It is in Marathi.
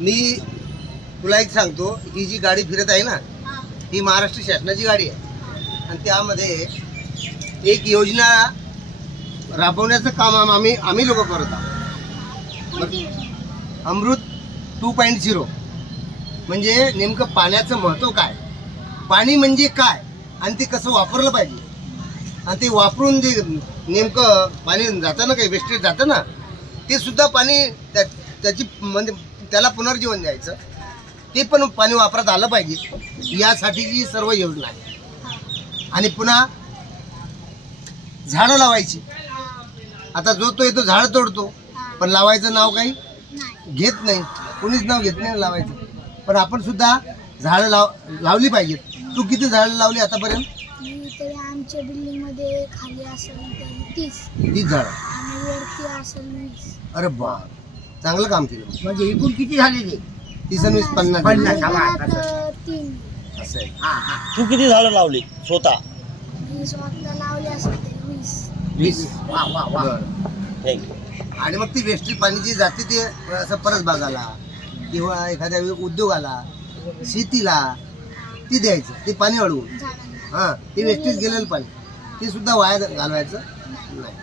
मी तुला एक सांगतो, ही जी गाडी फिरत आहे ना, ही महाराष्ट्र शासनाची गाडी आहे आणि त्यामध्ये एक योजना राबवण्याचं काम आम्ही लोक करत आहोत. अमृत 2.0 म्हणजे नेमकं पाण्याचं महत्त्व काय, पाणी म्हणजे काय आणि ते कसं वापरलं पाहिजे आणि ते वापरून जे नेमकं पाणी जातं ना, काही वेस्टेज जातं ना, ते सुद्धा पाणी त्याची म्हणजे त्याला पुनर्जीवन द्यायचं, ते पण पाणी वापरात आलं पाहिजे यासाठीची सर्व योजना आहे. आणि पुन्हा झाडं लावायची. आता जो तो येतो झाड तोडतो, पण लावायचं नाव काही घेत नाही, कोणीच नाव घेत नाही लावायचं. पण आपण सुद्धा झाडं लावली पाहिजेत. तू किती झाडं लावली आतापर्यंत? तरी आमच्या बिल्डिंग मध्ये खाली असेल 30 झाडं आणि वरती असेल 20. अरे बा, चांगलं काम केलं. म्हणजे एकूण किती झाले ते? 30 आणि 20 50 3 असं आहे. तू किती झाडं लावली स्वतः? मी स्वतः लावले असेल 20. 20. वा वा वा. बरं. थँक्यू. आणि मग ती वेस्टेज पाणी जी जाते ते असं परत बागाला किंवा एखाद्या उद्योगाला, शेतीला ती द्यायचं, ते पाणी अडवून. हां, ते वेस्टेज गेलेलं पाणी ते सुद्धा वाया घालवायचं नाही.